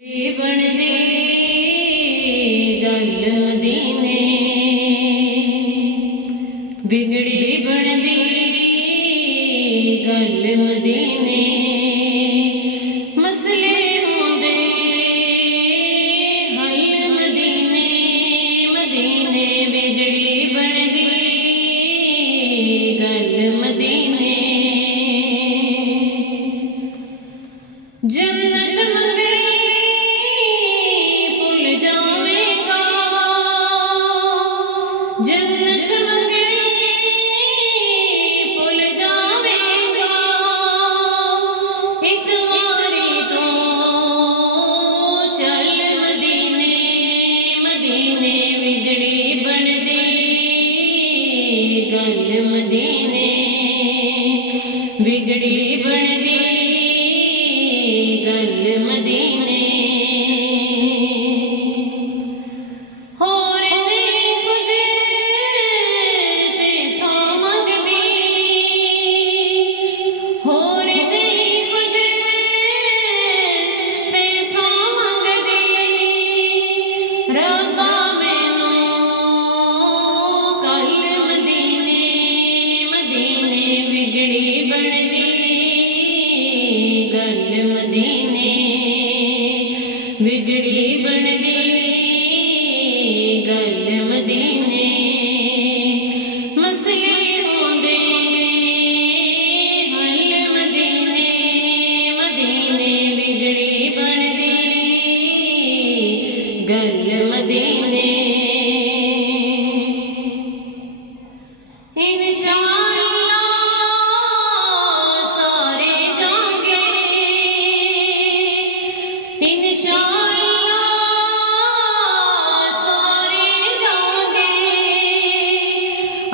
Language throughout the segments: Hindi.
ਬਣਦੀ ਗੱਲ ਮਦੀਨੇ ਵਿਗੜੀ ਬਣਦੀ ਗੱਲ ਮਦੀਨੇ ਮਸਲੇ ਹੁੰਦੇ ਹੱਲ ਮਦੀਨੇ ਮਦੀਨੇ ਵਿਗੜੀ ਬਣਦੀ ਗੱਲ ਮਦੀਨੇ जन्नत मंगनी भुल जावेगा जन्नत मंगनी भुल जावेगा एक बारी तो चल मदीने मदीने विगड़ी बनदी गल मदीने विगड़ी बनदी गल मदीने होर नहीं कुछ तेथों मंगदी होर नहीं कुछ तेथों मंगदी रब्बा मैनू कल मदीने मदीने विगड़ी बनदी गल मदीने विगड़ी बनदी गल मदीने मसले होंदे हल मदीने मदीने विगड़ी बनदी गल मदीने इंशाअल्लाह सारे जाएंगे इंशाअल्लाह सारे जाएंगे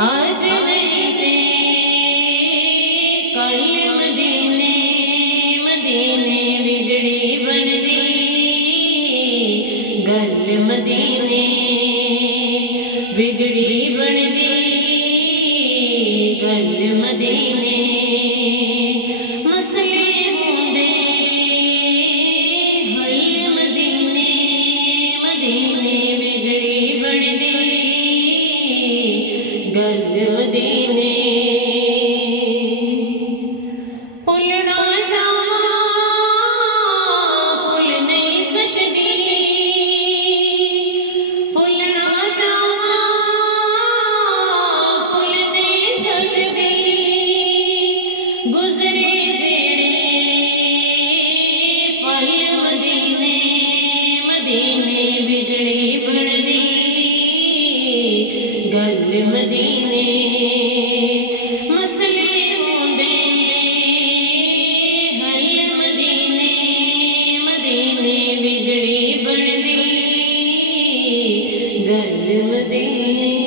आज नहीं ते कल मदीने मदीने विगड़ी बनदी गल मदीने विगड़ी बनदी गल मदीने मसले होंदे हल मदीने मदीने विगड़ी बनदी गल मदीने भुलना चाहां भुल नहीं सकदी भुलना चाहां भुल नहीं सकदी गुजरे जेड़े पल मदीने मदीने विगड़ी बनदी गल मदीने मसले होंदे हल मदीने मदीने विगड़ी बनदी गल मदीने।